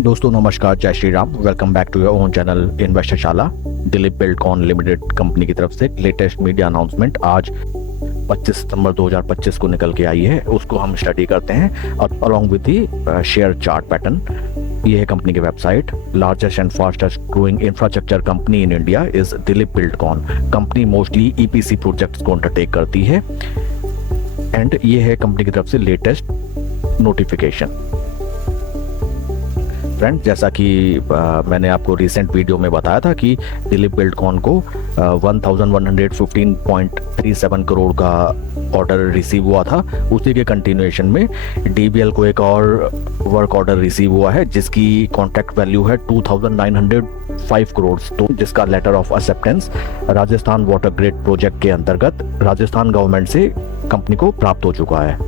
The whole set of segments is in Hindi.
दोस्तों नमस्कार, जय Shri Ram. Welcome back to your own channel Investorshala. Dilip Buildcon limited company की तरफ से लेटेस्ट मीडिया अनाउंसमेंट आज 25 सितंबर 2025 को निकल के आई है, उसको हम स्टडी करते हैं और along with the share chart pattern. ये है कंपनी की website. Largest and fastest growing infrastructure company in India is Dilip Buildcon. Company mostly EPC projects को अंडरटेक करती है एंड ये है कंपनी की तरफ से लेटेस्ट नोटिफिकेशन। फ्रेंड्स, जैसा कि मैंने आपको रिसेंट वीडियो में बताया था कि दिलीप बिल्डकॉन को 1115.37 करोड़ का ऑर्डर रिसीव हुआ था। उसी के कंटिन्यूएशन में डीबीएल को एक और वर्क ऑर्डर रिसीव हुआ है जिसकी कॉन्ट्रैक्ट वैल्यू है 2905 करोड़, तो जिसका letter of acceptance Rajasthan water grid project के अंतर्गत राजस्थान गवर्नमेंट से कंपनी को प्राप्त हो चुका है।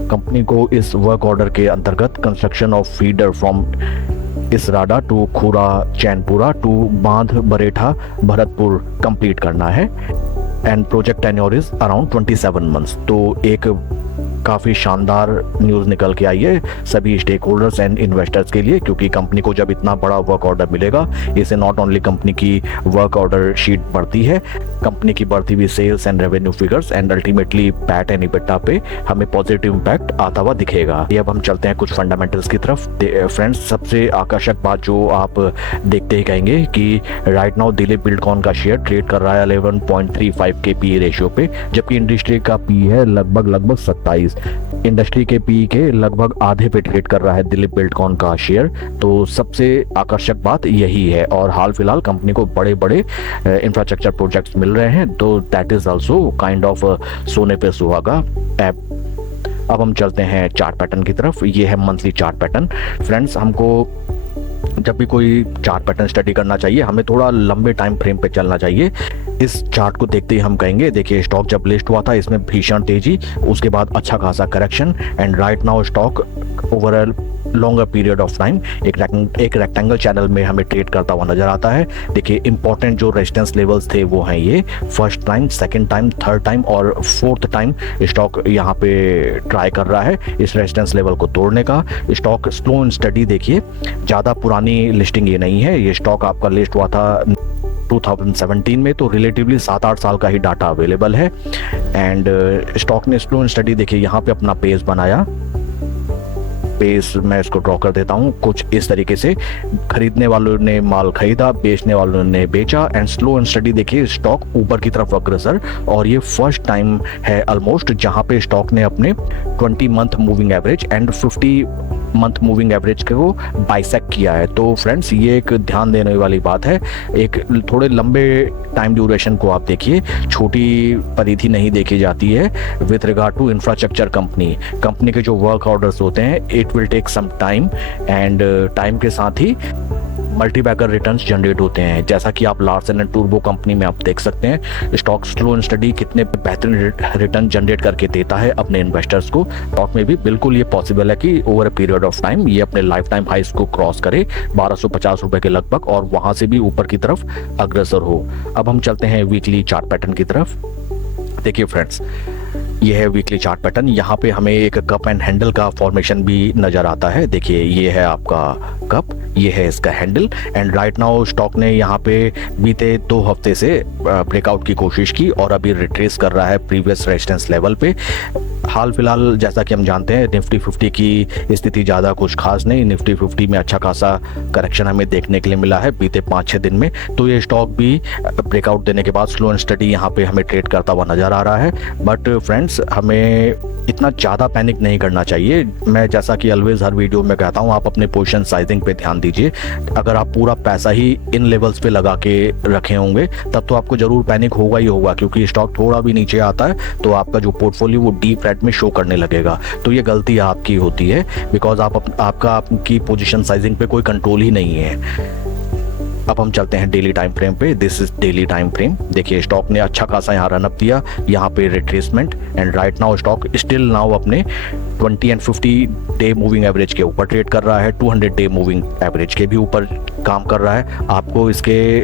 कंपनी को इस वर्क ऑर्डर के अंतर्गत construction of feeder from Isarda to Khura Chainpura to Bandh Baretha Bharatpur complete करना है and project tenure is around 27 months. तो एक काफ़ी शानदार न्यूज़ निकल के आई है सभी स्टेक होल्डर्स एंड इन्वेस्टर्स के लिए, क्योंकि कंपनी को जब इतना बड़ा वर्क ऑर्डर मिलेगा, इससे नॉट ओनली कंपनी की वर्क ऑर्डर शीट बढ़ती है, कंपनी की बढ़ती हुई sales and revenue figures and ultimately PAT and EBITDA पे हमें पॉजिटिव इम्पैक्ट आता हुआ दिखेगा। ये अब हम चलते हैं कुछ फंडामेंटल्स की तरफ। फ्रेंड्स, सबसे आकर्षक बात जो आप देखते ही कहेंगे कि राइट नाउ दिलीप बिल्डकॉन का शेयर ट्रेड कर रहा है 11.35 के पी रेशियो पे, जबकि इंडस्ट्री का पी है लगभग 27। इंडस्ट्री के पी के लगभग आधे पे ट्रेड कर रहा है दिलीप बिल्डकॉन का शेयर। तो सबसे आकर्षक बात यही है और हाल फिलहाल कंपनी को बड़े बड़े इंफ्रास्ट्रक्चर प्रोजेक्ट्स मिल रहे हैं, तो that is also kind of सोने पे सुहागा ऐप। अब हम चलते हैं चार्ट पैटर्न की तरफ। ये है मंथली चार्ट पैटर्न। फ्रेंड्स, हमको जब भी कोई चार्ट पैटर्न स्टडी करना चाहिए हमें थोड़ा लंबे टाइम फ्रेम पे चलना चाहिए। इस चार्ट को देखते ही हम कहेंगे, देखिए स्टॉक जब लिस्ट हुआ था इसमें भीषण तेजी, उसके बाद अच्छा खासा correction and right now stock over a longer period of time एक रेक्टेंगल चैनल में हमें ट्रेड करता हुआ नजर आता है। देखिए इंपॉर्टेंट जो रेजिस्टेंस लेवल्स थे वो हैं ये first time, second time, third time और फोर्थ टाइम स्टॉक यहाँ पे ट्राई कर रहा है इस रेजिस्टेंस लेवल को तोड़ने का। स्टॉक स्लो एंड स्टडी, देखिए ज़्यादा पुरानी लिस्टिंग ये नहीं है, ये स्टॉक आपका लिस्ट हुआ था 2017 में, तो रिलेटिवली 7-8 साल का ही डाटा अवेलेबल है एंड स्टॉक ने स्लो एंड स्टडी देखिए यहाँ पे अपना पेस बनाया। पेस मैं इसको ड्रॉ कर देता हूँ कुछ इस तरीके से, खरीदने वालों ने माल खरीदा, बेचने वालों ने बेचा एंड स्लो एंड स्टडी देखिए स्टॉक ऊपर की तरफ अग्रसर। और ये फर्स्ट टाइम है ऑलमोस्ट जहां पे स्टॉक ने अपने 20 month moving average and 50 month moving average को बाइसेक्ट किया है। तो फ्रेंड्स, ये एक ध्यान देने वाली बात है। एक थोड़े लंबे टाइम ड्यूरेशन को आप देखिए, छोटी परिधि नहीं देखी जाती है with regard to infrastructure company के जो वर्क ऑर्डर्स होते हैं it will take some time and time के साथ ही मल्टीबैगर रिटर्न्स जनरेट होते हैं। जैसा कि आप लार्सन एंड टूर्बो कंपनी में आप देख सकते हैं स्टॉक स्लो एंड स्टडी कितने बेहतरीन रिटर्न जनरेट करके देता है अपने इन्वेस्टर्स को। स्टॉक में भी बिल्कुल ये पॉसिबल है कि over a period of time ये अपने लाइफ टाइम हाइस को क्रॉस करे 1250 रुपए के लगभग और वहां से भी ऊपर की तरफ अग्रसर हो। अब हम चलते हैं वीकली चार्ट पैटर्न की तरफ। देखिए फ्रेंड्स, ये है वीकली चार्ट पैटर्न। यहाँ पे हमें एक कप एंड हैंडल का फॉर्मेशन भी नजर आता है। देखिए ये है आपका कप, ये है इसका handle and right now stock ने यहाँ पे बीते 2 हफ्ते से ब्रेकआउट की कोशिश की और अभी रिट्रेस कर रहा है प्रीवियस रेजिस्टेंस लेवल पे। हाल फिलहाल जैसा कि हम जानते हैं निफ्टी 50 की स्थिति ज़्यादा कुछ खास नहीं, निफ्टी 50 में अच्छा खासा करेक्शन हमें देखने के लिए मिला है बीते 5-6 दिन में। तो ये स्टॉक भी ब्रेकआउट देने के बाद स्लो एंड स्टडी यहाँ पे हमें ट्रेड करता हुआ नजर आ रहा है। बट फ्रेंड्स, हमें इतना ज़्यादा पैनिक नहीं करना चाहिए। मैं जैसा कि ऑलवेज हर वीडियो में कहता हूँ, आप अपने पोजीशन साइजिंग पे ध्यान दीजिए। अगर आप पूरा पैसा ही इन लेवल्स पे लगा के रखे होंगे तब तो आपको जरूर पैनिक होगा ही होगा, क्योंकि स्टॉक थोड़ा भी नीचे आता है तो आपका जो पोर्टफोलियो वो डीप रेड में शो करने लगेगा। तो ये गलती आपकी होती है बिकॉज आपकी पोजीशन साइजिंग पे कोई कंट्रोल ही नहीं है। अब हम चलते हैं डेली टाइम फ्रेम पे। This is daily time frame. देखिए स्टॉक ने अच्छा खासा यहाँ रनअप दिया, यहाँ पे retracement and right now stock still now अपने 20 एंड 50 डे मूविंग एवरेज के ऊपर ट्रेड कर रहा है, 200 डे मूविंग एवरेज के भी ऊपर काम कर रहा है। आपको इसके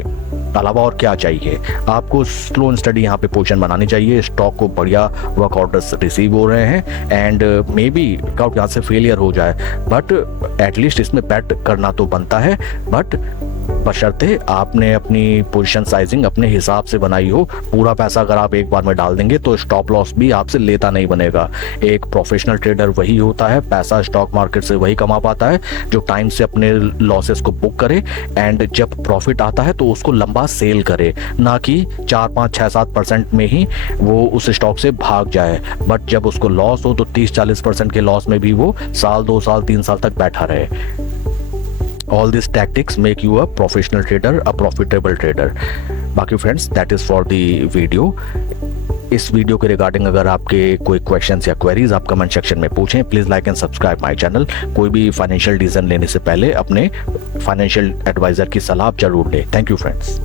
अलावा और क्या चाहिए? आपको स्लो एंड स्टडी यहाँ पे पोजीशन बनानी चाहिए। स्टॉक को बढ़िया वर्क ऑर्डर्स रिसीव हो रहे हैं एंड मे बी वर्कआउट यहाँ से फेलियर हो जाए, बट एटलीस्ट इसमें बैट करना तो बनता है, बट बशर्ते आपने अपनी पोजीशन साइजिंग अपने हिसाब से बनाई हो। पूरा पैसा अगर आप एक बार में डाल देंगे तो स्टॉप लॉस भी आपसे लेता नहीं बनेगा। एक प्रोफेशनल ट्रेडर वही होता है, पैसा स्टॉक मार्केट से वही कमा पाता है जो टाइम से अपने लॉसेस को बुक करे एंड जब प्रॉफिट आता है तो उसको लंबा सेल करे, ना कि 4, 5, 6, 7% में ही वो उस स्टॉक से भाग जाए। बट जब उसको लॉस हो तो 30-40% के लॉस में भी वो साल, 2 साल, 3 साल तक बैठा रहे। All these tactics make you a professional trader, a profitable trader. बाकी friends, that is for the video. इस वीडियो के रिगार्डिंग अगर आपके कोई क्वेश्चंस या क्वेरीज आप कमेंट सेक्शन में पूछें। Please like and subscribe my channel. कोई भी फाइनेंशियल डिसीजन लेने से पहले अपने फाइनेंशियल एडवाइजर की सलाह जरूर लें। Thank you friends.